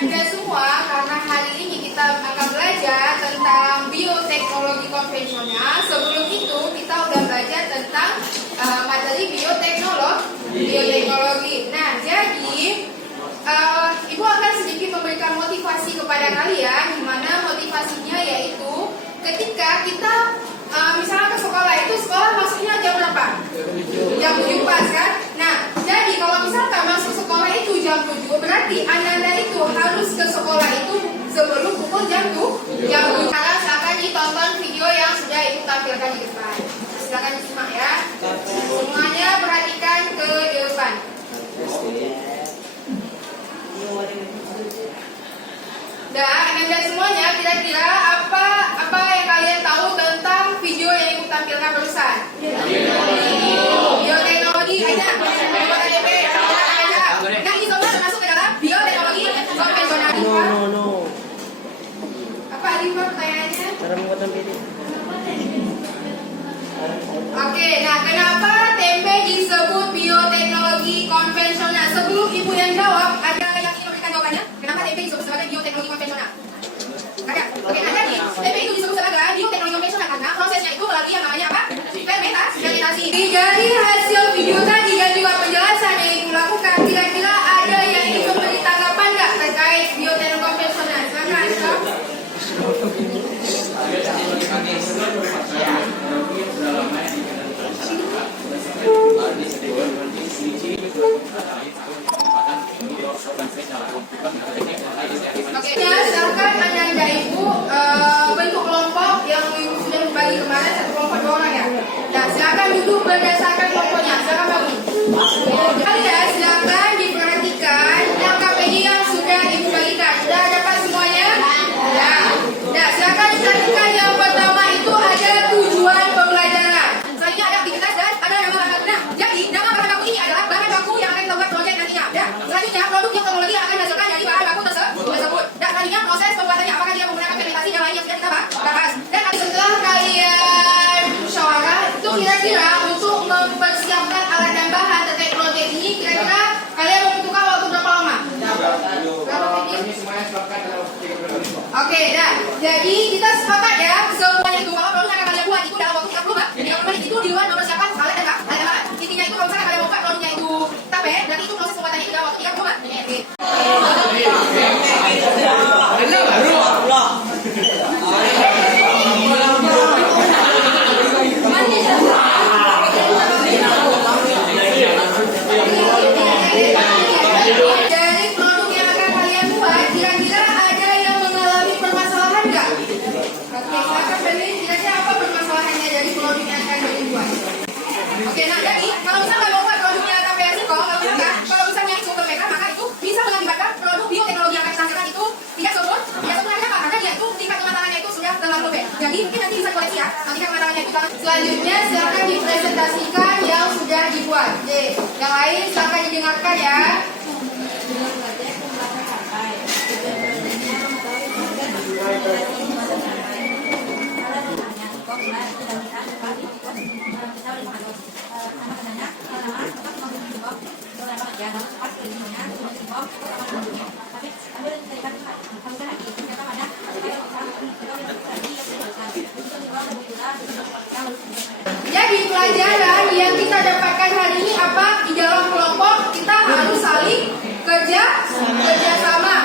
Anda semua, karena hari ini kita akan belajar tentang bioteknologi konvensional. Sebelum itu kita udah belajar tentang materi bioteknologi. Nah, jadi Ibu akan sedikit memberikan motivasi kepada kalian, di mana motivasinya yaitu ketika kita misalnya ke sekolah itu, sekolah masuknya jam berapa? Jam 7 pas kan? Nah, jadi kalau misalkan masuk sekolah itu jam 7, berarti Anda itu harus ke sekolah itu sebelum pukul jam 7. Sekarang silakan ditonton video yang sudah Ibu tampilkan di depan. Silakan disimak ya. Semuanya perhatikan ke depan. Dan Anda semuanya kira-kira apa yang kalian tahu tentang video yang Ibu tampilkan barusan? Bioteknologi aja. Nah, ini semua termasuk ke dalam bioteknologi konvensional. No. Apa tadi pertanyaannya? Cara membuat video. Oke, nah kenapa tempe disebut bioteknologi konvensional? Sebelum Ibu yang jawab, ada yang ingin memberikan jawabannya? Kenapa tempe disebut sebagai bioteknologi konvensional? Ada? Oke, ada nih. Tempe itu disebut sebagai bioteknologi konvensional karena prosesnya itu melalui yang namanya apa? Fermentasi. Dari hasil video tadi dan juga penjelasan yang Ibu lakukan, kira-kira ada yang ingin memberi tanggapan nggak terkait bioteknologi konvensional? Silakan, Ashraf. Oke, ya silakan Anda Ibu bentuk kelompok yang Ibu sudah berbagi kemarin, satu kelompok 2 orang ya. Nah, silakan duduk berdasarkan kelompoknya. Silakan bagi. Kalian silakan diperhatikan LKPD yang sudah Ibu bagikan. Sudah dapat semuanya? Ya. Nah, silakan diperhatikan yang pertama itu ada tujuan pembelajaran. Selanjutnya ada aktivitas dan ada nama bahan baku. Nah, jadi nama bahan baku ini adalah bahan baku yang akan kita buat proyek nantinya. Ya. Selanjutnya produk bioteknologi yang akan dihasilkan dari bahan baku tersebut. Dan selanjutnya proses pembuatannya, apakah dia menggunakan fermentasi yang lain yang sudah kita bahas. Dan setelah kalian musyawarah itu kira-kira untuk mempersiapkan alat dan bahan terkait proyek ini, kira-kira kalian membutuhkan waktu berapa lama? Oke, nah jadi kita sepakat ya, semuanya itu kalau produk yang kalian buat itu dalam waktu 30 menit. Jadi kalau itu di luar mempersiapkan alat dan bahan. Intinya itu kalau misalnya kalian mau buat produknya itu tape, berarti itu proses pembuatannya itu dalam waktu 30 menit. Dari produk yang akan kalian buat, kira-kira ada yang mengalami permasalahan nggak? Oke, silakan Berlin. Kira-kira apa permasalahannya dari produk yang akan kalian buat? Oke, nah jadi kalau misalnya mau buat produknya tape singkong, kalau misalnya itu berbeda, maka itu bisa mengakibatkan produk bioteknologi yang akan dihasilkan itu tidak sempurna. Tidak sempurna kenapa? Karena dia itu tingkat kematangannya itu sudah terlalu lembek. Jadi mungkin nanti bisa koleksi ya, nanti kan kematangannya itu. Selanjutnya silakan dipresentasikan yang sudah dibuat. Oke, yang lain silakan didengarkan ya. Jadi pelajaran yang kita dapatkan hari ini apa? Di dalam kelompok kita harus saling kerja sama.